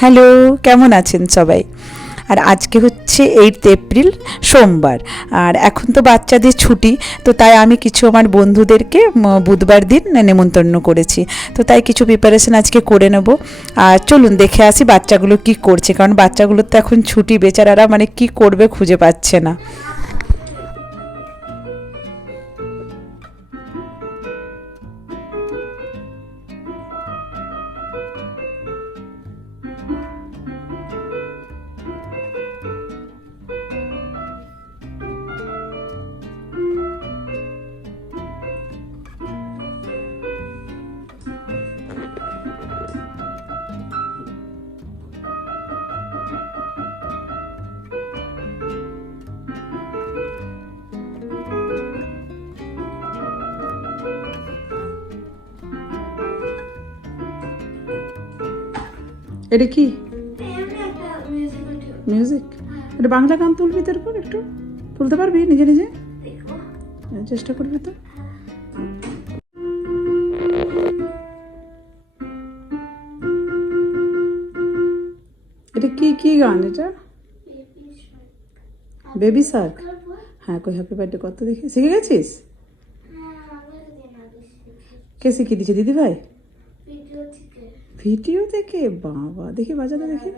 Hello, কেমন আছেন সবাই? আর আজকে হচ্ছে 8 এপ্রিল, সোমবার। আর এখন তো বাচ্চাদের ছুটি, তো তাই আমি কিছু আমার বন্ধুদেরকে বুধবার দিন নেমন্তন্ন করেছি। তো তাই কিছু প্রিপারেশন আজকে করে নেব। আর চলুন দেখে আসি বাচ্চাগুলো কি করছে, কারণ বাচ্চাগুলোর তো এখন ছুটি, বেচারারা মানে কি করবে খুঁজে পাচ্ছে না। এটা কি মিউজিক? এটা বাংলা গান তুলবি তোর উপর, একটু তুলতে পারবি নিজে নিজে? চেষ্টা করবি তো। এটা কি কি গান এটা? Baby Shark. হ্যাঁ, কই হ্যাপি বার্থডে কত দেখি শিখে গেছিস? কে শিখিয়ে দিচ্ছে? দিদি ভাই? ভিডিও দেখে? বাবা, দেখি বাজাতে দেখি।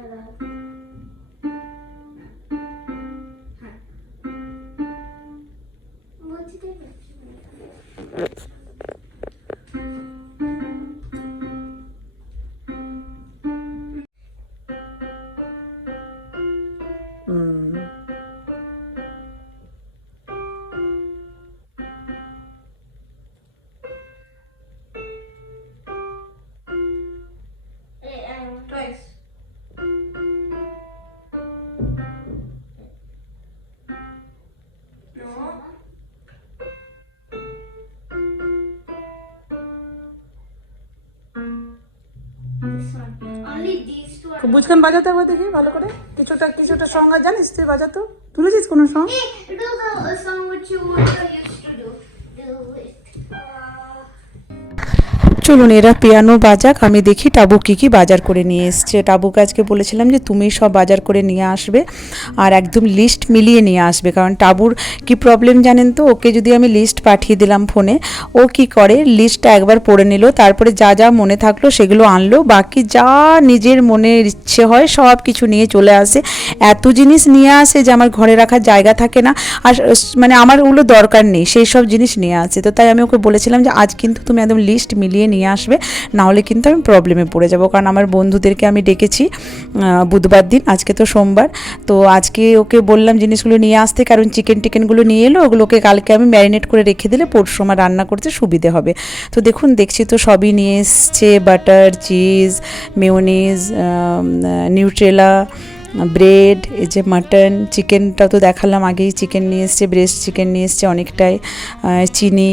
বুঝখান বাজাতে হবে দেখি ভালো করে। কিছুটা কিছুটা সঙ্গ জানিস তুই বাজাতো? তুলেছিস কোনো সঙ্গ? চলুন এরা পিয়ানো বাজাক, আমি দেখি টাবু কী কী বাজার করে নিয়ে এসছে। টাবুকে আজকে বলেছিলাম যে তুমি সব বাজার করে নিয়ে আসবে আর একদম লিস্ট মিলিয়ে নিয়ে আসবে, কারণ টাবুর কি প্রবলেম জানেন তো, ওকে যদি আমি লিস্ট পাঠিয়ে দিলাম ফোনে, ও কি করে লিস্টটা একবার পড়ে নিল, তারপরে যা যা মনে থাকলো সেগুলো আনলো, বাকি যা নিজের মনের ইচ্ছে হয় সব কিছু নিয়ে চলে আসে। এত জিনিস নিয়ে আসে যে আমার ঘরে রাখার জায়গা থাকে না, আর মানে আমার ওগুলো দরকার নেই, সেই সব জিনিস নিয়ে আসে। তো তাই আমি ওকে বলেছিলাম যে আজ কিন্তু তুমি একদম লিস্ট মিলিয়ে নিয়ে আসবে, নাহলে কিন্তু আমি প্রবলেমে পড়ে যাব। কারণ আমার বন্ধুদেরকে আমি ডেকেছি বুধবার দিন, আজকে তো সোমবার, তো আজকে ওকে বললাম জিনিসগুলো নিয়ে আসতে, কারণ চিকেনগুলো নিয়ে এলো, ওগুলোকে কালকে আমি ম্যারিনেট করে রেখে দিলে পরশু আমার রান্না করতে সুবিধে হবে। তো দেখুন দেখছি তো সবই নিয়ে এসছে, butter, cheese, mayonnaise, Nutrela, bread, এই যে মাটন, চিকেনটা তো দেখালাম আগেই, চিকেন নিয়ে এসছে, ব্রেস্ট চিকেন নিয়ে এসছে অনেকটাই, চিনি,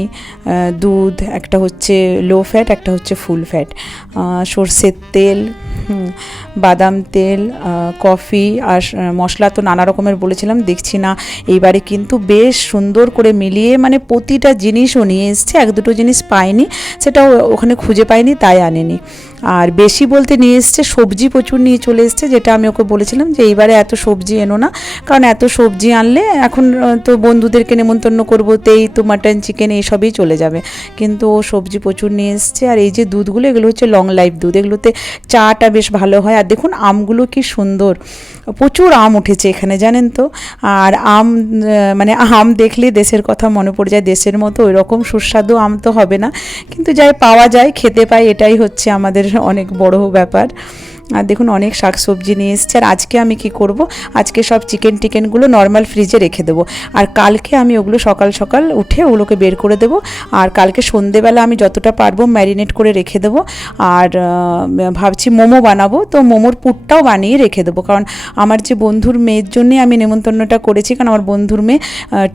দুধ, একটা হচ্ছে লো ফ্যাট, একটা হচ্ছে ফুল ফ্যাট, সর্ষের তেল, বাদাম তেল, কফি, আর মশলা তো নানা রকমের বলেছিলাম, দেখছি না এইবারে কিন্তু বেশ সুন্দর করে মিলিয়ে, মানে প্রতিটা জিনিসও নিয়ে এসছে, এক দুটো জিনিস পাইনি, সেটাও ওখানে খুঁজে পাইনি তাই আনেনি। আর বেশি বলতে নিয়ে এসছে সবজি, প্রচুর নিয়ে চলে এসছে, যেটা আমি ওকে বলেছিলাম যে এইবারে এত সবজি এনো না, কারণ এত সবজি আনলে এখন তো বন্ধুদেরকে নেমন্তন্ন করবো, তেই তো মাটন চিকেন এইসবই চলে যাবে, কিন্তু ও সবজি প্রচুর নিয়ে এসছে। আর এই যে দুধগুলো, এগুলো হচ্ছে লং লাইফ দুধ, এগুলোতে চাটা বেশ ভালো হয়। আর দেখুন আমগুলো কি সুন্দর, প্রচুর আম উঠেছে এখানে জানেন তো। আর আম মানে আম দেখলে দেশের কথা মনে পড়ে যায়, দেশের মতো ওই রকম সুস্বাদু আম তো হবে না, কিন্তু যাই পাওয়া যায় খেতে পাই, এটাই হচ্ছে আমাদের অনেক বড় ব্যাপার। আর দেখুন অনেক শাকসবজি নিয়ে এসছে। আর আজকে আমি কি করব, আজকে সব চিকেনগুলো নর্মাল ফ্রিজে রেখে দেবো, আর কালকে আমি ওগুলো সকাল সকাল উঠে ওগুলোকে বের করে দেবো, আর কালকে সন্ধেবেলা আমি যতটা পারবো ম্যারিনেট করে রেখে দেবো। আর ভাবছি মোমো বানাবো, তো মোমোর পুরটাও বানিয়ে রেখে দেবো, কারণ আমার যে বন্ধুর মেয়ের জন্যে আমি নেমন্তন্নটা করেছি, কারণ আমার বন্ধুর মেয়ে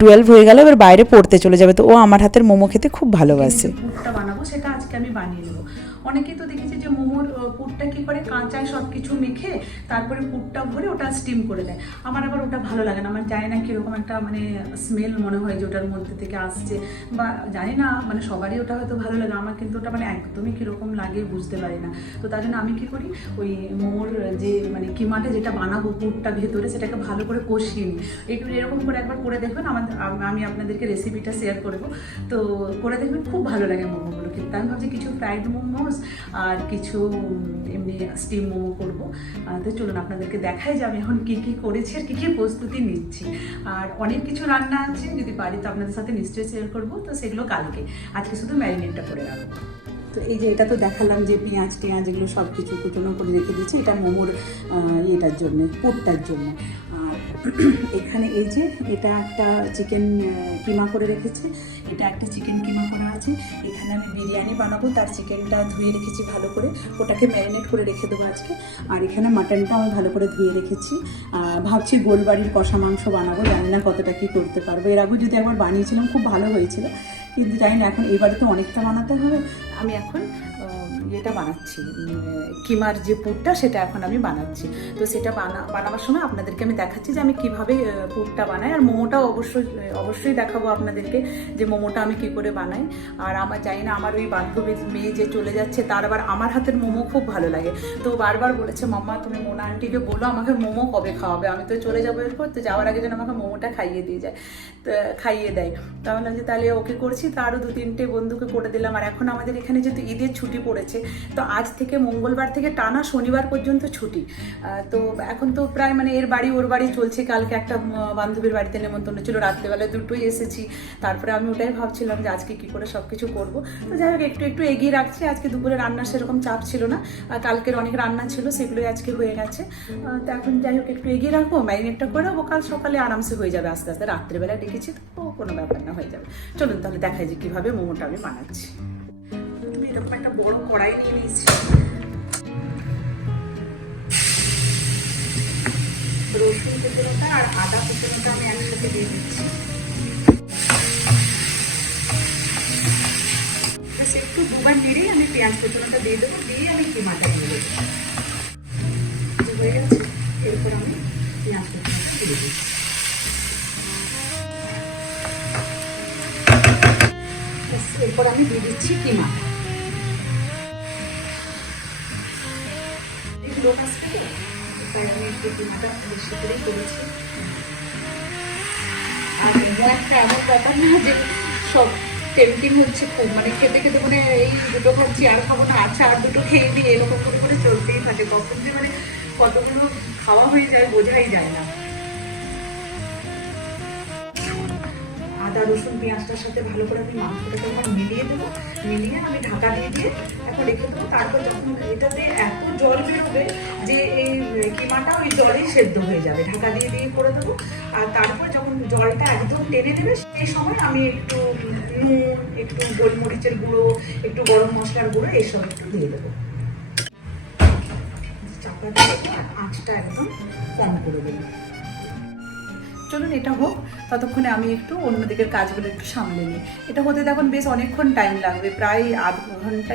12 হয়ে গেল, এবার বাইরে পড়তে চলে যাবে, তো ও আমার হাতের মোমো খেতে খুব ভালোবাসে। পুরটা বানাবো, সেটা আজকে আমি বানিয়ে নেবো। অনেকেই তো দেখেছি যে মোমোর পুরটা কি করে, কাঁচায় সব কিছু মেখে তারপরে পুরটা ভরে ওটা স্টিম করে দেয়। আমার আবার ওটা ভালো লাগে না, আমার জানি না কীরকম একটা মানে স্মেল মনে হয় যে ওটার মধ্যে থেকে আসছে, বা জানি না মানে সবারই ওটা হয়তো ভালো লাগে, আমার কিন্তু ওটা মানে একদমই কীরকম লাগে বুঝতে পারি না। তো তার জন্য আমি কী করি, ওই মোমোর যে মানে কিমাটা যেটা বানাবো পুরটা ভেতরে, সেটাকে ভালো করে কষিয়ে নিই। একটু এরকম করে একবার করে দেখবেন, আমি আপনাদেরকে রেসিপিটা শেয়ার করব। তো করে দেখবেন, খুব ভালো লাগে মোমোগুলো খেতে। আমি ভাবছি কিছু ফ্রাইড মোমোস আর কিছু এমনি স্টিম মোমো করবো। তো চলুন আপনাদেরকে দেখাই যে আমি এখন কী কী করেছি আর কী কী প্রস্তুতি নিচ্ছি। আর অনেক কিছু রান্না আছে, যদি পারি তো আপনাদের সাথে নিশ্চয়ই শেয়ার করবো। তো সেগুলো কালকে, আজকে শুধু ম্যারিনেটটা করে রাখবো। তো এই যে এটা তো দেখালাম যে পেঁয়াজ টেঁয়াজ এগুলো সব কিছু কুচনো করে রেখে দিচ্ছি, এটা মোমোর এটার জন্য, পুরটার জন্য। আর এখানে এই যে এটা একটা চিকেন কিমা করে রেখেছি, এটা একটা চিকেন কিমা করা আছে। এখানে আমি বিরিয়ানি বানাবো, তার চিকেনটা ধুয়ে রেখেছি ভালো করে, ওটাকে ম্যারিনেট করে রেখে দেবো আজকে। আর এখানে মাটনটা আমি ভালো করে ধুয়ে রেখেছি। ভাবছি গোলবাড়ির কষা মাংস বানাবো, জানি না কতটা কী করতে পারবো। এর আগেও যদি একবার বানিয়েছিলাম খুব ভালো হয়েছিল, কিন্তু জানি না এখন এবারে তো অনেকটা বানাতে হবে। আমি এখন এটা বানাচ্ছি, কিমার যে পুরটা সেটা এখন আমি বানাচ্ছি। তো সেটা বানাবার সময় আপনাদেরকে আমি দেখাচ্ছি যে আমি কিভাবে পুরটা বানাই। আর মোমোটাও অবশ্যই দেখাবো আপনাদেরকে যে মোমোটা আমি কি করে বানাই। আর আমার জানি না, আমার ওই বান্ধবীর মেয়ে যে চলে যাচ্ছে, তার আবার আমার হাতের মোমো খুব ভালো লাগে। তো বারবার বলেছে, মাম্মা তুমি মোনা আন্টিকে বলো আমাকে মোমো কবে খাওয়াবে, আমি তো চলে যাবো এরপর, তো যাওয়ার আগে যেন আমাকে মোমোটা খাইয়ে দিয়ে যায়, খাইয়ে দেয়। তাহলে যে তাহলে ওকে করছি, তো আরও 2-3টে বন্ধুকে করে দিলাম। আর এখন আমাদের এখানে যেহেতু ঈদের ছুটি পড়েছে, তো আজ থেকে মঙ্গলবার থেকে টানা শনিবার পর্যন্ত ছুটি। তো এখন তো প্রায় মানে এর বাড়ি ওর বাড়ি চলছে। কালকে একটা বান্ধবীর বাড়িতে নেমন্তন্ন ছিল, রাত্রেবেলায় দুটোই এসেছি। তারপরে আমি ওটাই ভাবছিলাম যে আজকে কী করে সব কিছু করবো। তো যাই হোক একটু এগিয়ে রাখছি। আজকে দুপুরে রান্নার সেরকম চাপ ছিল না, কালকের অনেক রান্না ছিল, সেগুলোই আজকে হয়ে গেছে। তো এখন যাই হোক একটু এগিয়ে রাখবো, ম্যারিনেটটা করে রাখবো, কাল সকালে আরামসে হয়ে যাবে। আস্তে আস্তে রাত্রেবেলা ডেকেছি তো কোনো ব্যাপার না, হয়ে যাবে। চলুন তাহলে দেখাই যে কীভাবে মোমোটা আমি বানাচ্ছি। এরকম একটা বড় কড়াই নিয়ে নিয়েছি, রসুন কুচনোটা আর আদা কুচনোটা আমি একসাথে দিয়ে দিচ্ছি। একটু দুবার নেড়েই আমি পেঁয়াজ কুচনোটা দিয়ে দেবো, দিয়ে আমি কিমাটা দিয়ে দেবো। হয়ে গেছে, এরপর আমি পেঁয়াজ কুচনোটা দিয়ে দিচ্ছি। এরপর আমি দিয়ে দিচ্ছি কিমা। লোক আসছে তো, তাই আমি একটু কিমাটা বেশি করেই করেছি। আর মোমো একটা এমন ব্যাপার না যে সব টেম্পটিং হচ্ছে খুব, মানে খেতে খেতে মানে এই দুটো খাচ্ছি আর খাবো না, আচ্ছা আর দুটো খেয়ে নিই, এরকম করে করে চলতেই থাকে। কখন যে মানে কতগুলো খাওয়া হয়ে যায় বোঝাই যায় না। আদা রসুন পেঁয়াজটার সাথে ভালো করে আমি মাংসটাকে এখন মিলিয়ে দেবো, মিলিয়ে আমি ঢাকা দিয়ে এখন রেখে দেবো। তারপর যখন এটাতে এত জল বেরোবে যে এই কিমাটা ওই জলেই সেদ্ধ হয়ে যাবে, ঢাকা দিয়ে করে দেবো। আর তারপর যখন জলটা একদম টেনে নেবে, সেই সময় আমি একটু নুন, একটু গোলমরিচের গুঁড়ো, একটু গরম মশলার গুঁড়ো এইসব একটু দিয়ে দেবো। চাপা দিয়ে আঁচটা একদম কম করে দেবো। চলুন এটা হোক, ততক্ষণে আমি একটু অন্যদিকের কাজগুলো একটু সামলে নিই। এটা হতে দেখুন বেশ অনেকক্ষণ টাইম লাগবে, প্রায় আধ ঘন্টা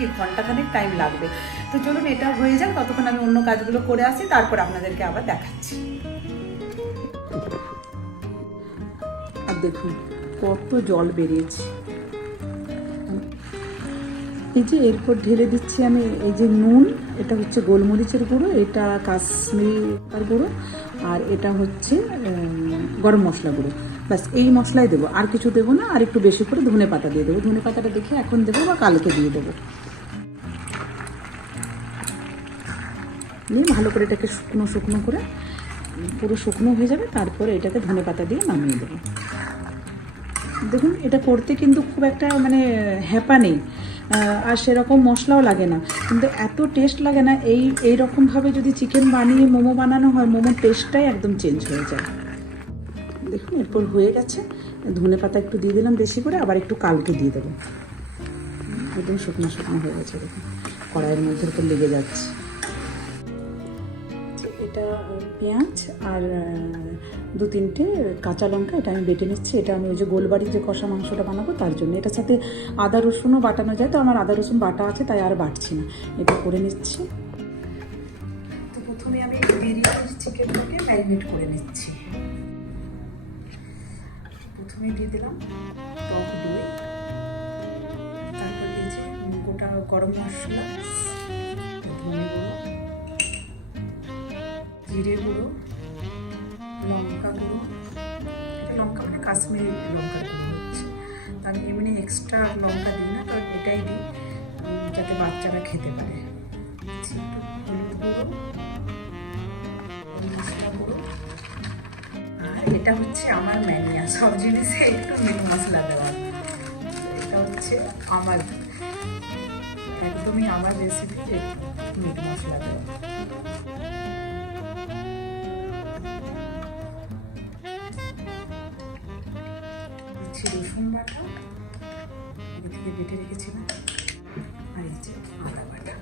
কি ঘন্টাখানেক টাইম লাগবে। তো চলুন এটা হয়ে যাক, ততক্ষণ আমি অন্য কাজগুলো করে আসি, তারপর আপনাদেরকে আবার দেখাচ্ছি। আর দেখুন কত জল বেরিয়েছে। এই যে এরপর ঢেলে দিচ্ছি আমি এই যে নুন, এটা হচ্ছে গোলমরিচের গুঁড়ো, এটা কাশ্মীরি গুঁড়ো, আর এটা হচ্ছে গরম মশলা গুঁড়ো। ব্যাস এই মশলাই দেবো, আর কিছু দেবো না। আর একটু বেশি করে ধনে পাতা দিয়ে দেবো, ধনে পাতাটা দেখে এখন দেবো বা কালকে দিয়ে দেবো। নিয়ে ভালো করে এটাকে শুকনো করে পুরো শুকনো হয়ে যাবে, তারপরে এটাকে ধনে পাতা দিয়ে নামিয়ে দেবো। দেখুন এটা করতে কিন্তু খুব একটা মানে হ্যাপা নেই, আর সেরকম মশলাও লাগে না, কিন্তু এত টেস্ট লাগে না। এই রকমভাবে যদি চিকেন বানিয়ে মোমো বানানো হয়, মোমোর টেস্টটাই একদম চেঞ্জ হয়ে যায়। দেখুন এরপর হয়ে গেছে, ধনে পাতা একটু দিয়ে দিলাম বেশি করে, আবার একটু কালকে দিয়ে দেবো। একদম শুকনো হয়ে গেছে, দেখুন কড়াইয়ের মধ্যে তো লেগে যাচ্ছে। এটা পেঁয়াজ আর 2-3টে কাঁচা লঙ্কা, এটা আমি বেটে নিচ্ছি। এটা আমি ওই যে গোলবাড়ির যে কষা মাংসটা বানাবো তার জন্য। এটার সাথে আদা রসুনও বাটানো যায়, তো আমার আদা রসুন বাটা আছে তাই আর বাটছি না, এটা করে নিচ্ছি। তো প্রথমে আমি বিরিয়ানির চিকেনটাকে ম্যারিনেট করে নিচ্ছি। প্রথমে দিয়ে দিলাম টক দই, তারপর দিয়েছি গোটা গরম মশলা, ধনে গুঁড়ো, জিরে গুঁড়ো, লঙ্কা গুঁড়ো। লঙ্কা মানে কাশ্মীরি লঙ্কা গুঁড়ো হচ্ছে, আমি এমনি এক্সট্রা লঙ্কা দিই না, কারণ এটাই দিই যাতে বাচ্চারা খেতে পারে। হলুদ গুঁড়ো, মশলা গুঁড়ো, আর এটা হচ্ছে আমার ম্যানিয়া, সব জিনিসে একটু মিট মশলা দেওয়া। এটা হচ্ছে আমার একদমই আমার রেসিপি, মিট মশলা দেওয়া। রসুন বাটা এদিকে বেটে রেখেছিলাম, আর এই যে আদা বাটা,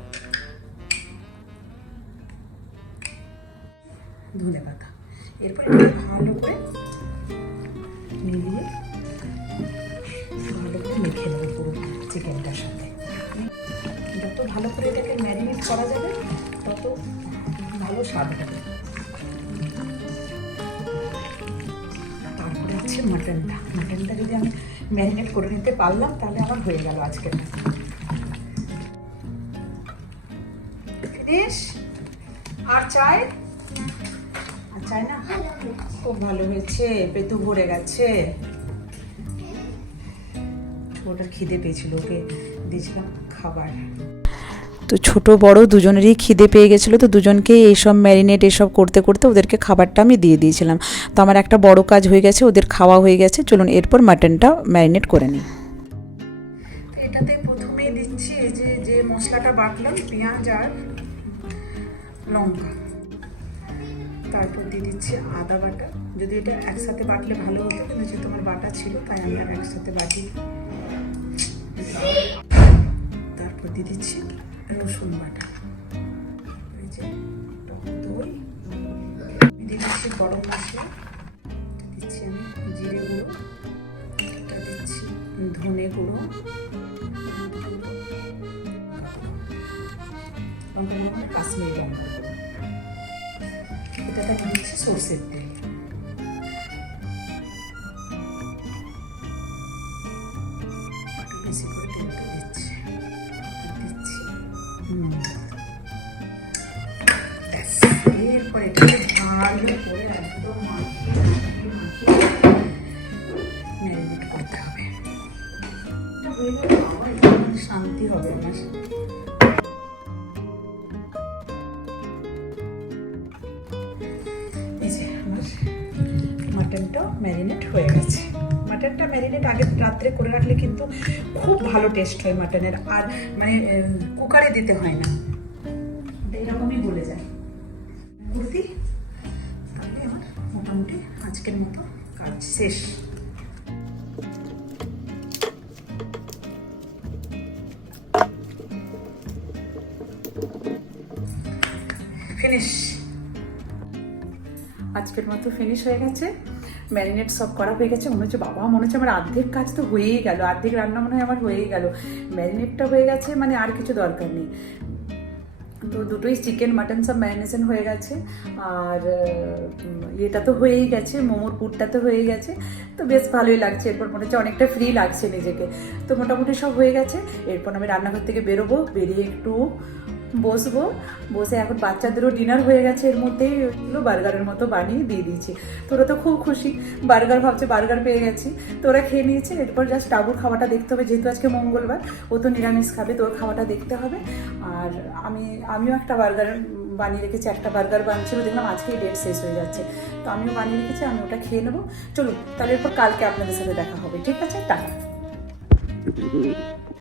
ধনে পাতা। এরপর ভালো করে মিলিয়ে ভালো করে মেখে নেবো পুরো চিকেনটার সাথে। যত ভালো করে এটাকে ম্যারিনেট করা যাবে তত ভালো স্বাদ হবে। তারপরে হচ্ছে মাটনটা যদি আমি ম্যারিনেট করে নিতে পারলাম তাহলে আমার হয়ে গেল আজকের। ফিনিশ। আর চাই না, খুব ভালো হয়েছে, পেটু ভরে গেছে। ওটার খিদে পেয়েছিল, ওকে দিয়েছিলাম খাবার। তো ছোট বড় দুজনেরই খিদে পেয়ে গেছিলো, তো দুজনকে এইসব ম্যারিনেট এসব করতে করতে ওদেরকে খাবারটা আমি দিয়ে দিয়েছিলাম। তো আমার একটা বড় কাজ হয়ে গেছে, ওদের খাওয়া হয়ে গেছে। চলুন এরপর মাটনটা ম্যারিনেট করে নিই। এটাতে প্রথমেই দিচ্ছি এই যে মশলাটা বাটলাম, পেঁয়াজ আর লঙ্কা। তারপর দিয়ে দিচ্ছি আদা বাটা, যদি এটা একসাথে বাটলে ভালো হতো, কিন্তু যেহেতু আমার বাটা ছিল তাই আমি আর একসাথে বাটি। তারপর দিয়ে দিচ্ছি রসুন বাটা, এই যে টক দই, দিয়ে দিচ্ছি গরম মশলা, দিচ্ছি আমি জিরে গুঁড়ো, এটা দিচ্ছি ধনে গুঁড়ো, লঙ্কা গুঁড়ো মানে কাশ্মীরি লঙ্কা গুঁড়ো, এটাতে আমি দিচ্ছি সরষের তেল। বেশি করে তেলটা দিচ্ছি, এরপর এটাকে ভালো করে একদম ম্যারিনেট করতে হবে। শান্তি হবে আমার। এই যে আমার মাটনটাও ম্যারিনেট হয়ে গেছে। মাটনটা ম্যারিনেট আগে রাত্রে করে রাখলে কিন্তু খুব ভালো টেস্ট হয় মাটনের, আর মানে কুকারে দিতে হয় না, এরকমই গলে যায়। কুর্তি তাহলে আমার মোটামুটি আজকের মতো কাজ শেষ। ফিনিশ, আজকের মতো ফিনিশ হয়ে গেছে। ম্যারিনেট সব করা হয়ে গেছে। মনে হচ্ছে আমার অর্ধেক কাজ তো হয়েই গেল, অর্ধেক রান্না মনে হয় আমার হয়েই গেল। ম্যারিনেটটা হয়ে গেছে, মানে আর কিছু দরকার নেই। তো দুটোই চিকেন মাটন সব ম্যারিনেশন হয়ে গেছে, আর এটা তো হয়েই গেছে, মোমোর পুরটা তো হয়ে গেছে। তো বেশ ভালোই লাগছে, এরপর মনে হচ্ছে অনেকটা ফ্রি লাগছে নিজেকে। তো মোটামুটি সব হয়ে গেছে। এরপর আমি রান্নাঘর থেকে বেরোবো, বেরিয়ে একটু বসে এখন বাচ্চাদেরও ডিনার হয়ে গেছে, এর মধ্যেই বার্গারের মতো বানিয়ে দিয়ে দিয়েছি। তোরা তো খুব খুশি, বার্গার ভাবছে বার্গার পেয়ে গেছি। তোরা খেয়ে নিয়েছে, এরপর জাস্ট টাবুর খাওয়াটা দেখতে হবে, যেহেতু আজকে মঙ্গলবার, ও তো নিরামিষ খাবে, তোর খাওয়াটা দেখতে হবে। আর আমিও একটা বার্গার বানিয়ে রেখেছি, একটা বার্গার বানিয়েছিল, দেখলাম আজকেই ডেট শেষ হয়ে যাচ্ছে, তো আমিও বানিয়ে রেখেছি, আমি ওটা খেয়ে নেবো। চলুন তাহলে এরপর কালকে আপনাদের সাথে দেখা হবে, ঠিক আছে? টাটা।